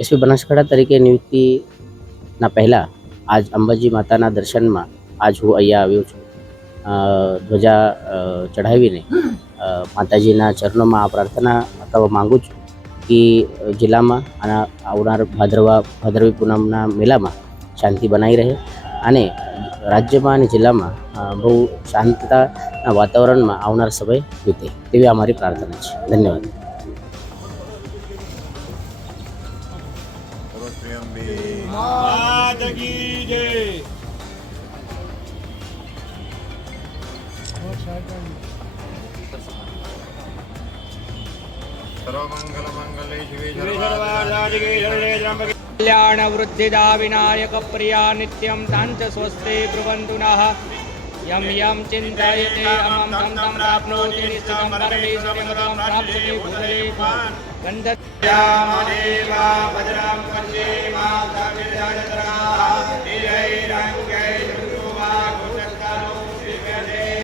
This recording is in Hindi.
એસપી બનાસકાંઠા તરીકે નિયુક્તિના પહેલાં આજ અંબાજી માતાના દર્શનમાં આજ હું અહીંયા આવ્યો છું. ધ્વજા ચઢાવીને માતાજીના ચરણોમાં આ પ્રાર્થના કરવા માગું છું કે જિલ્લામાં આના આવનાર ભાદરવા, ભાદરવી પૂનમના મેળામાં શાંતિ બનાવી રહે અને રાજ્યમાં અને જિલ્લામાં બહુ શાંતતાના વાતાવરણમાં આવનાર સમય વીતે. તેવી અમારી પ્રાર્થના છે. ધન્યવાદ. माता की जय सर्वमङ्गलमङ्गले शिवे शिवे सर्वासाधिके शरणे त्र्यम्बके कल्याण वृद्धिदा विनायक प्रिया नित्यं ताञ्च स्वस्ते ब्रुवन्तु नः। यं यं चिन्तयते, अमं तं तं प्राप्नोति, निश्चितं परमेश्वरं प्राप्स्यति भूतले गन्ध रामदेवा भद्रा